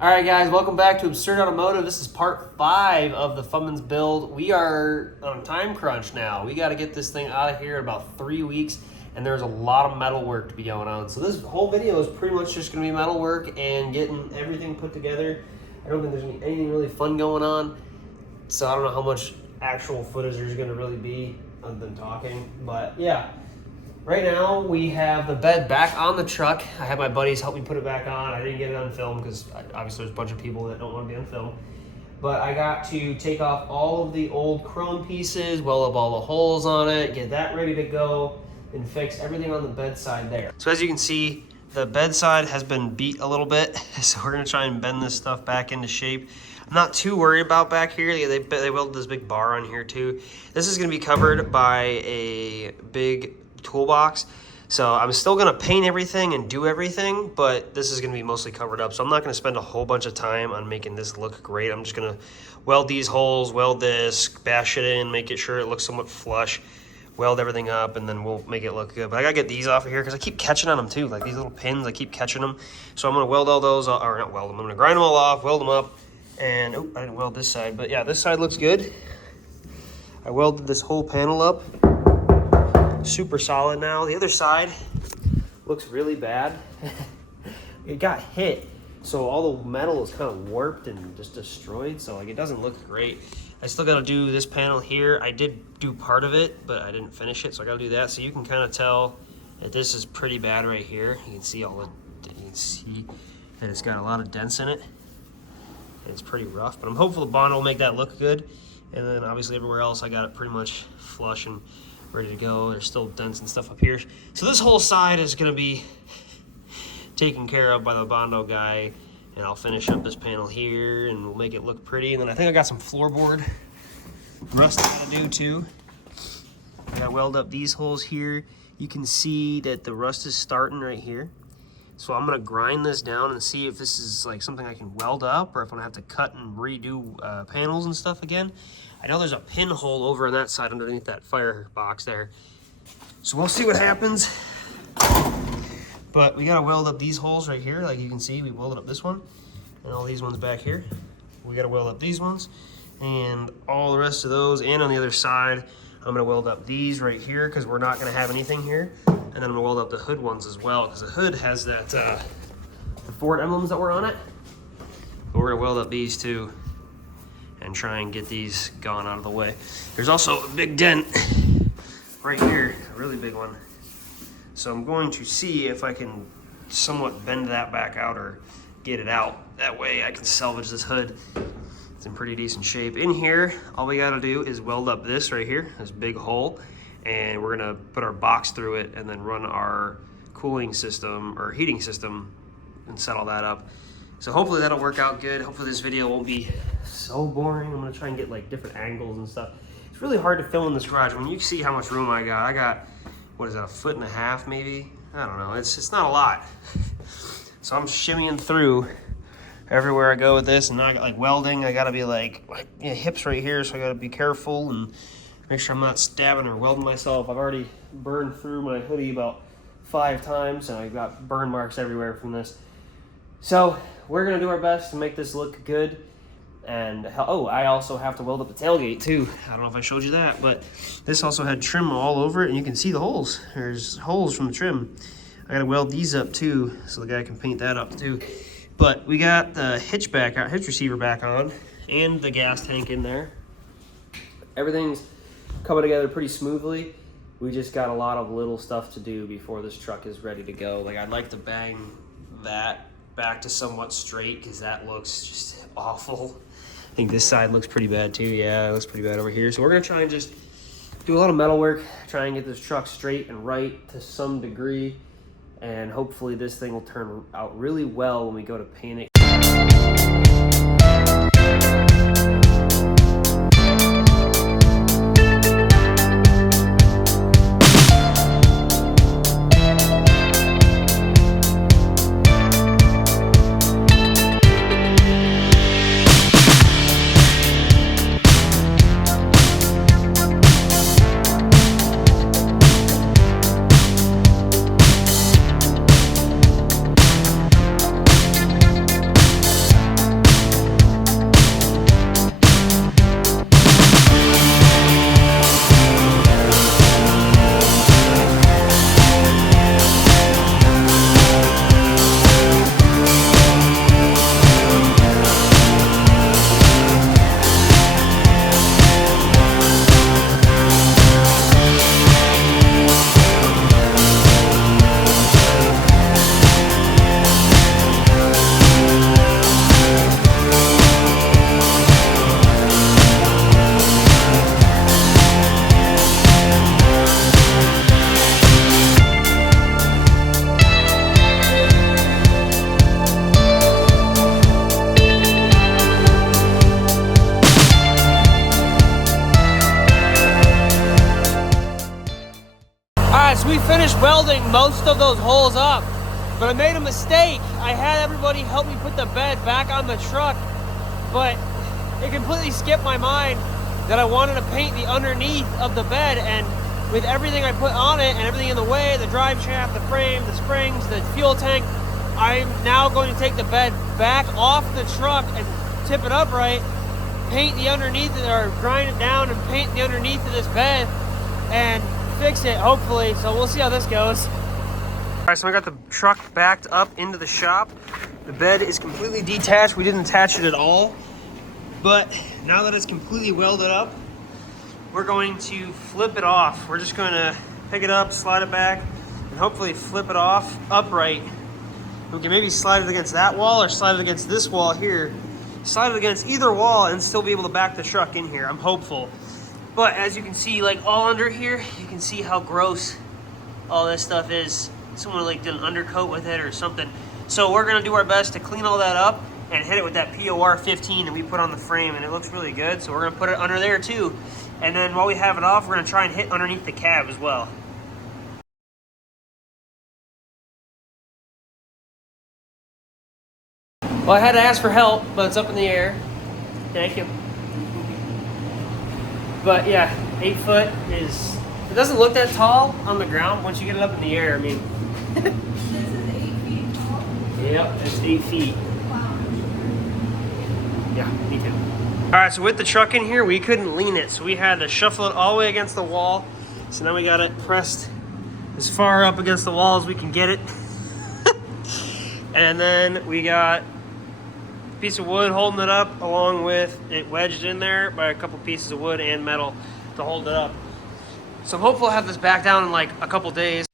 All right, guys, welcome back to Absurd Automotive. This is part 5 of the Fummins build. We are on a time crunch now. We got to get this thing out of here in about 3 weeks, and there's a lot of metal work to be going on. So this whole video is pretty much just going to be metal work and getting everything put together. I don't think there's going to be anything really fun going on, so I don't know how much actual footage there's going to really be other than talking. But yeah, right now we have the bed back on the truck. I had my buddies help me put it back on. I didn't get it on film because obviously there's a bunch of people that don't want to be on film. But I got to take off all of the old chrome pieces, weld up all the holes on it, get that ready to go, and fix everything on the bedside there. So as you can see, the bedside has been beat a little bit, so we're gonna try and bend this stuff back into shape. I'm not too worried about back here. They welded this big bar on here too. This is gonna be covered by a big toolbox, so I'm still gonna paint everything and do everything, but this is gonna be mostly covered up, so I'm not gonna spend a whole bunch of time on making this look great. I'm just gonna weld these holes, weld this, bash it in, make it sure it looks somewhat flush, weld everything up, and then we'll make it look good. But I gotta get these off of here because I keep catching on them too, like these little pins, I keep catching them. So I'm gonna weld all those, or not weld them, I'm gonna grind them all off, weld them up, and oh, I didn't weld this side, but yeah, this side looks good. I welded this whole panel up. Super solid now. The other side looks really bad. It got hit, so all the metal is kind of warped and just destroyed, so like it doesn't look great. I still got to do this panel here. I did do part of it, but I didn't finish it, so I got to do that. So you can kind of tell that this is pretty bad right here. You can see that it's got a lot of dents in it. And it's pretty rough, but I'm hopeful the bond will make that look good. And then obviously everywhere else I got it pretty much flush and ready to go. There's still dents and stuff up here. So this whole side is gonna be taken care of by the Bondo guy, and I'll finish up this panel here and we'll make it look pretty. And then I think I got some floorboard rust I gotta do too. I gotta weld up these holes here. You can see that the rust is starting right here. So I'm gonna grind this down and see if this is like something I can weld up, or if I'm gonna have to cut and redo panels and stuff again. I know there's a pinhole over on that side underneath that firebox there. So we'll see what happens. But we gotta weld up these holes right here. Like you can see, we welded up this one and all these ones back here. We gotta weld up these ones and all the rest of those. And on the other side, I'm gonna weld up these right here because we're not gonna have anything here. And then I'm gonna weld up the hood ones as well because the hood has that, the Ford emblems that were on it. But we're gonna weld up these too and try and get these gone out of the way. There's also a big dent right here, a really big one. So I'm going to see if I can somewhat bend that back out or get it out. That way I can salvage this hood. It's in pretty decent shape. In here, all we gotta do is weld up this right here, this big hole, and we're gonna put our box through it and then run our cooling system or heating system and set all that up. So hopefully that'll work out good. Hopefully this video won't be so boring. I'm gonna try and get like different angles and stuff. It's really hard to film in this garage. When you see how much room I got, what is that, 1.5 feet maybe? I don't know, it's not a lot. So I'm shimmying through everywhere I go with this, and now I got like welding. I gotta be like hips right here, so I gotta be careful and make sure I'm not stabbing or welding myself. I've already burned through my hoodie about 5 times, and I've got burn marks everywhere from this. So we're gonna do our best to make this look good. And oh, I also have to weld up the tailgate too. I don't know if I showed you that, but this also had trim all over it, and you can see the holes. There's holes from the trim. I gotta weld these up too, so the guy can paint that up too. But we got the hitch receiver back on, and the gas tank in there. Everything's coming together pretty smoothly. We just got a lot of little stuff to do before this truck is ready to go. Like, I'd like to bang that back to somewhat straight because that looks just awful. I think this side looks pretty bad too. Yeah, it looks pretty bad over here. So we're gonna try and just do a lot of metal work, try and get this truck straight and right to some degree, and hopefully this thing will turn out really well when we go to paint it. welding most of those holes up, but I made a mistake. I had everybody help me put the bed back on the truck, but it completely skipped my mind that I wanted to paint the underneath of the bed, and with everything I put on it and everything in the way, the drive shaft, the frame, the springs, the fuel tank, I'm now going to take the bed back off the truck and tip it upright, paint the underneath it, or grind it down and paint the underneath of this bed and fix it, hopefully. So we'll see how this goes. All right, so I got the truck backed up into the shop. The bed is completely detached. We didn't attach it at all. But now that it's completely welded up, we're going to flip it off. We're just going to pick it up, slide it back, and hopefully flip it off upright. We can maybe slide it against that wall or slide it against this wall here. Slide it against either wall and still be able to back the truck in here. I'm hopeful. But as you can see, like all under here, you can see how gross all this stuff is. Someone like did an undercoat with it or something. So we're gonna do our best to clean all that up and hit it with that POR 15 that we put on the frame, and it looks really good. So we're gonna put it under there too. And then while we have it off, we're gonna try and hit underneath the cab as well. Well, I had to ask for help, but it's up in the air. Thank you. But yeah, 8 foot is, it doesn't look that tall on the ground once you get it up in the air. I mean, This is 8 feet tall? Yep, it's 8 feet. Wow. Yeah, me too. All right, so with the truck in here, we couldn't lean it, so we had to shuffle it all the way against the wall. So now we got it pressed as far up against the wall as we can get it. And then we got a piece of wood holding it up, along with it wedged in there by a couple pieces of wood and metal to hold it up. So I'm hopeful I'll have this back down in like a couple days.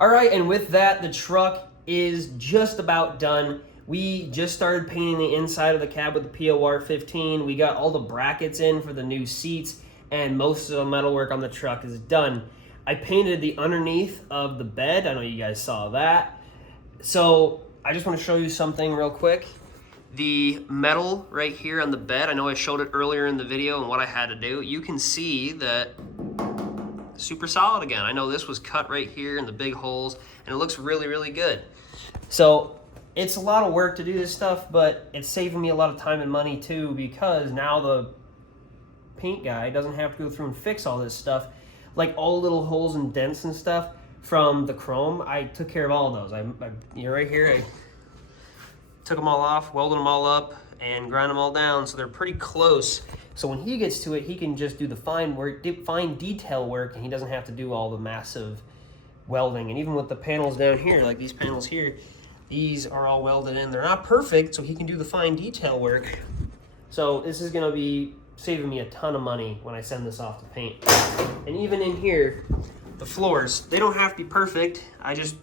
All right, and with that, the truck is just about done. We just started painting the inside of the cab with the POR 15. We got all the brackets in for the new seats, and most of the metalwork on the truck is done. I painted the underneath of the bed. I know you guys saw that. So I just want to show you something real quick. The metal right here on the bed, I know I showed it earlier in the video and what I had to do. You can see that super solid again. I know this was cut right here in the big holes, and it looks really, really good. So it's a lot of work to do this stuff, but it's saving me a lot of time and money too, because now the paint guy doesn't have to go through and fix all this stuff. Like all the little holes and dents and stuff from the chrome, I took care of all of those. You know, right here, I took them all off, welded them all up, and grind them all down, so they're pretty close. So when he gets to it, he can just do the fine work, fine detail work, and he doesn't have to do all the massive welding. And even with the panels down here, like these panels here, these are all welded in. They're not perfect, so he can do the fine detail work. So this is gonna be saving me a ton of money when I send this off to paint. And even in here, the floors, they don't have to be perfect. I just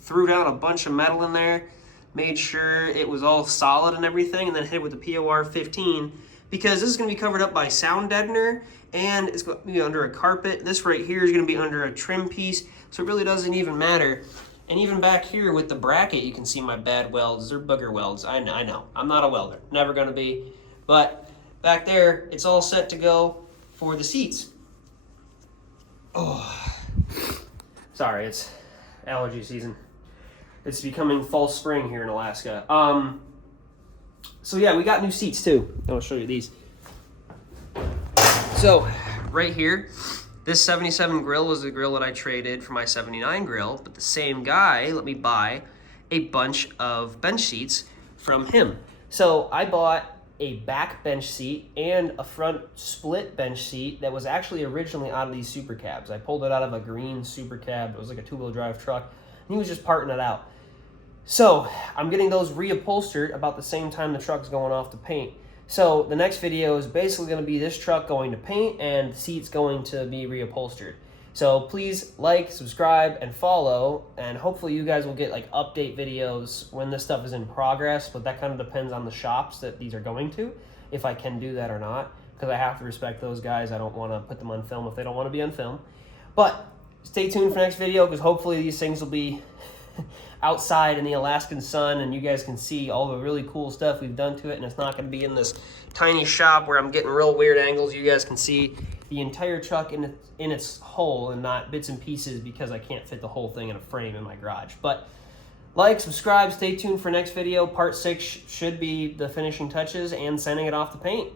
threw down a bunch of metal in there, made sure it was all solid and everything, and then hit it with the POR 15, because this is going to be covered up by sound deadener, and it's going to be under a carpet. This right here is going to be under a trim piece, so it really doesn't even matter. And even back here with the bracket, you can see my bad welds. They're booger welds. I know. I'm not a welder. Never going to be. But back there, it's all set to go for the seats. Oh, sorry, it's allergy season. It's becoming fall spring here in Alaska. So yeah, we got new seats too. I'll show you these. So right here, this 77 grill was the grill that I traded for my 79 grill, but the same guy let me buy a bunch of bench seats from him. So I bought a back bench seat and a front split bench seat that was actually originally out of these super cabs. I pulled it out of a green super cab. It was like a 2-wheel drive truck, and he was just parting it out. So I'm getting those reupholstered about the same time the truck's going off to paint. So the next video is basically going to be this truck going to paint and the seats going to be reupholstered. So please like, subscribe, and follow, and hopefully you guys will get like update videos when this stuff is in progress, but that kind of depends on the shops that these are going to, if I can do that or not, because I have to respect those guys. I don't want to put them on film if they don't want to be on film. But stay tuned for next video, because hopefully these things will be outside in the Alaskan sun and you guys can see all the really cool stuff we've done to it, and it's not going to be in this tiny shop where I'm getting real weird angles. You guys can see the entire truck in its whole and not bits and pieces, because I can't fit the whole thing in a frame in my garage. But like, subscribe, stay tuned for next video. Part 6 should be the finishing touches and sending it off to paint.